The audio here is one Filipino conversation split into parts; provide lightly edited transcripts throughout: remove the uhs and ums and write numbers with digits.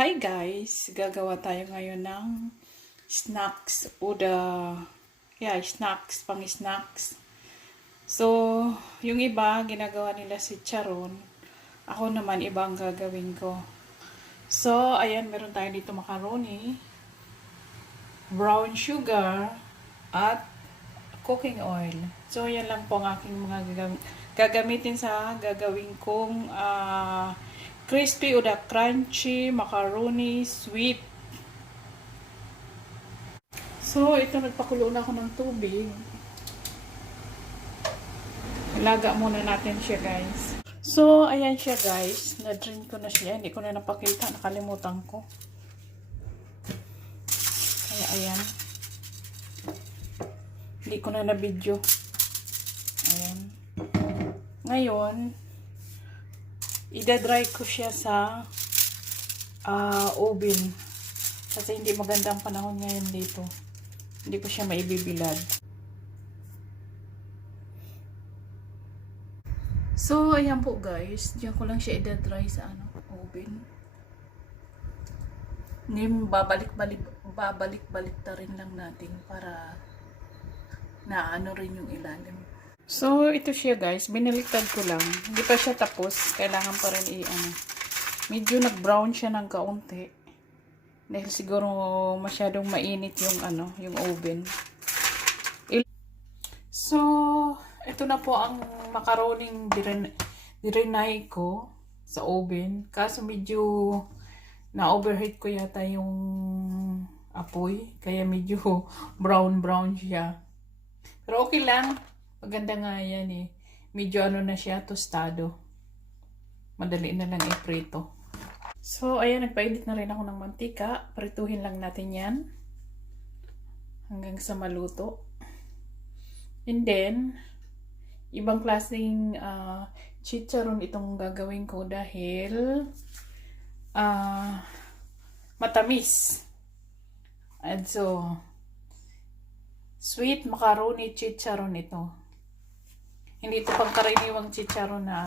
Hi guys, gagawa tayo ngayon ng snacks o snacks, pang snacks. So, yung iba ginagawa nila si charon. Ako naman ibang gagawin ko. So, ayan, meron tayo dito macaroni, brown sugar, at cooking oil. So, yan lang po ang aking mga gagamitin sa gagawin kong crispy o crunchy macaroni sweet. So, ito nagpakulo na ako ng tubig. Ilaga muna natin siya, guys. So, ayan siya, guys. Na-drain ko na siya. Hindi ko na napakita. Nakalimutan ko. Kaya, ayan. Hindi ko na na-video. Ayan. Ngayon, ida-dry ko siya sa oven. Kasi hindi magandang panahon ngayon dito. Hindi ko siya maibibilad. So, ayan po guys. Diyan ko lang siya ida-dry sa oven. Ngayon, babalik-balik ta rin lang natin para naano rin yung ilalim. So, ito siya guys. Binaliktad ko lang. Hindi pa siya tapos. Kailangan pa rin medyo nag-brown siya ng kaunti. Dahil siguro masyadong mainit yung oven. So, ito na po ang macaroning direnay ko sa oven. Kaso medyo na-overheat ko yata yung apoy. Kaya medyo brown siya. Pero okay lang. Maganda nga yan eh. Medyo na siya, tostado. Madali na lang i-prito. So, ayan, nagpainit na rin ako ng mantika. Prituhin lang natin yan. Hanggang sa maluto. And then, ibang klaseng chicharon itong gagawin ko dahil matamis. And so, sweet macaroni chicharon ito. Hindi ito pangkaraniwang chicharon na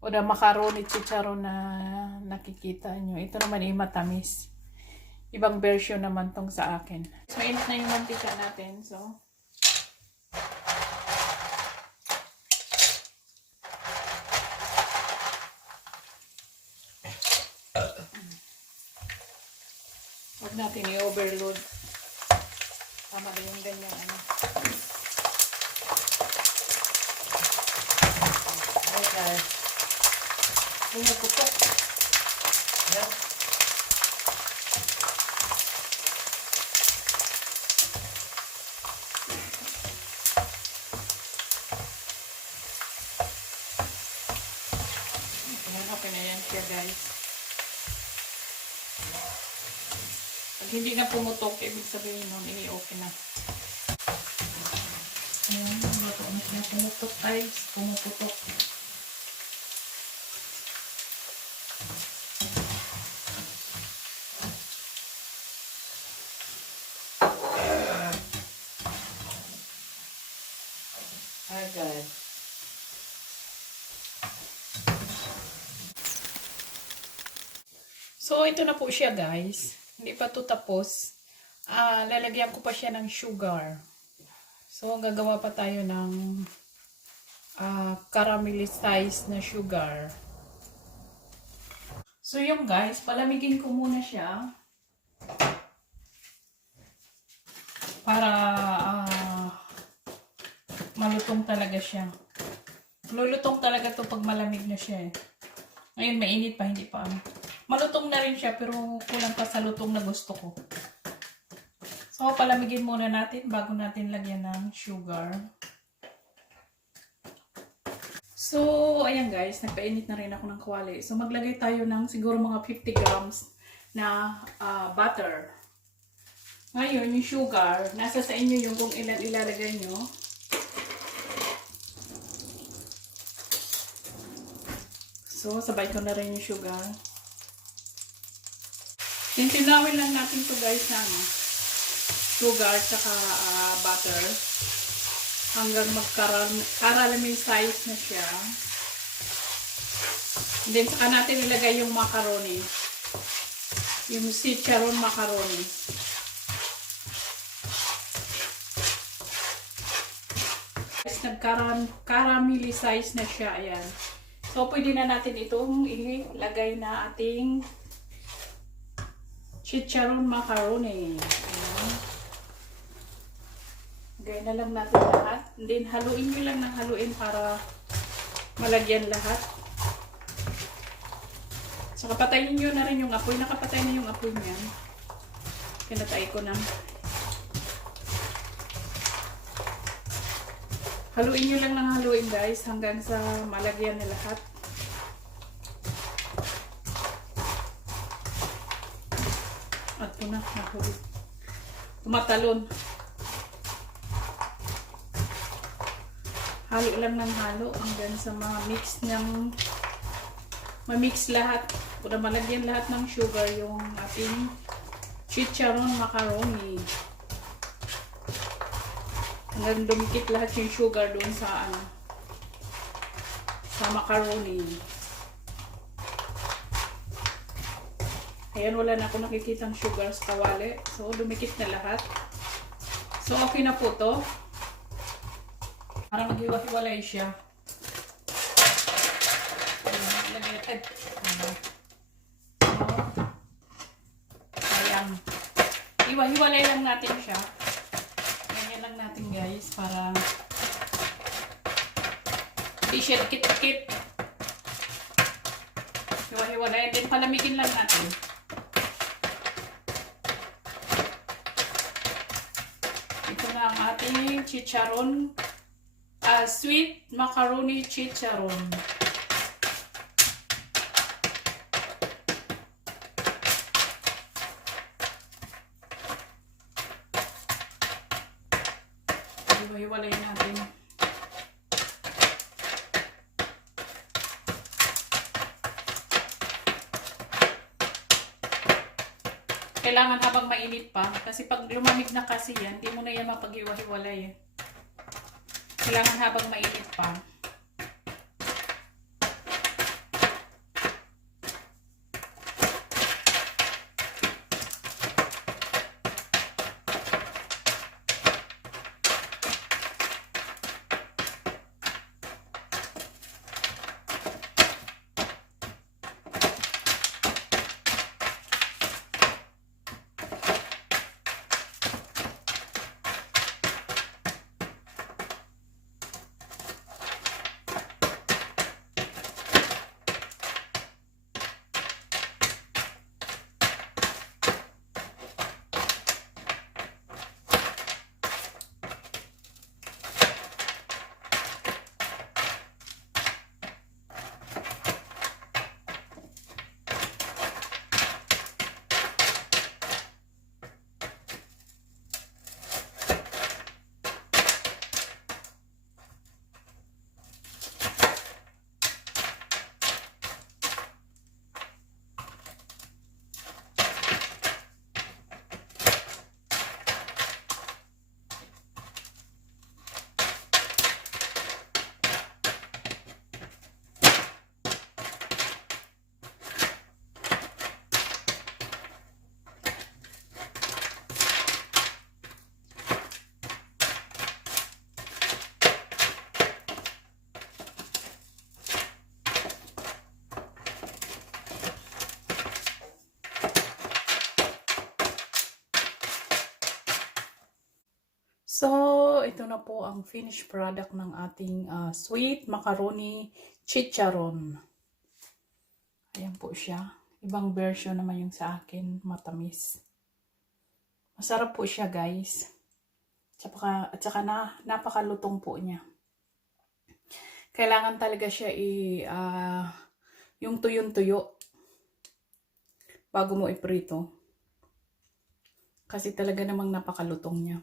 o macaroni chicharon na nakikita nyo. Ito naman ay matamis. Ibang version naman tong sa akin. So, mainit na yung mantika natin. So, huwag natin i-overload. Tama na yung ganyan Okay. Pumuputok. Ayan. Okay na yan siya guys. Pag hindi na pumutok, ibig sabihin nun, okay na. Ayan, bato na siya pumutok guys. Pumuputok. Agad. So, ito na po siya guys. Hindi pa ito tapos. Lalagyan ko pa siya ng sugar. So, gagawa pa tayo ng caramelized na sugar. So, yung guys, palamigin ko muna siya. Para malutong talaga siya. Lulutong talaga to pag malamig na siya eh. Ngayon mainit pa, hindi pa malutong na rin siya pero kulang pa sa lutong na gusto ko. So palamigin muna natin bago natin lagyan ng sugar. So ayan guys, nagpainit na rin ako ng kawali. So maglagay tayo ng siguro mga 50 grams na butter. Ngayon yung sugar, nasa sa inyo yung kung ilan ilalagay nyo. So, sabay ko na rin yung sugar. Tintinawin lang natin to guys na sugar tsaka butter. Hanggang mag-caramelize na siya. And then, saka natin ilagay yung macaroni. Yung chicharon macaroni. Nag-caramelize na siya. Ayan. So, pwede na natin itong ilagay na ating chicharon macaroni. Ayan. Lagay na lang natin lahat. And then, haluin nyo lang ng haluin para malagyan lahat. So, kapatayin nyo na rin yung apoy. Nakapatay na yung apoy niyan. Pinatay ko na. Haluin nyo lang ng haluin guys hanggang sa malagyan na lahat. At ito na, nahulog. Tumatalon. Halo lang ng halo hanggang sa mix niyang ma-mix lahat. Para malagyan lahat ng sugar yung ating chicharon macaroni. Hanggang dumikit lahat yung sugar doon sa sa macaroni. Ayan, wala na ako nakikitang sugar sa kawali. So, dumikit na lahat. So, okay na po to. Para maghiwa-hiwalay siya. Ayan, ayan. Hiwa-hiwalay lang natin siya. Lang natin guys para hindi siya dikit-dikit. Hiwa-hiwalay. And then palamigin lang natin. Ito na ang ating chicharon. Sweet macaroni chicharon. Hiwalay natin. Kailangan habang mainit pa. Kasi pag lumamig na kasi yan, hindi mo na yan mapag-hiwa-hiwalay. Kailangan habang mainit pa. So, ito na po ang finished product ng ating sweet macaroni chicharon. Ayan po siya. Ibang version naman yung sa akin, matamis. Masarap po siya guys. At saka napakalutong po niya. Kailangan talaga siya yung tuyong-tuyo bago mo iprito. Kasi talaga namang napakalutong niya.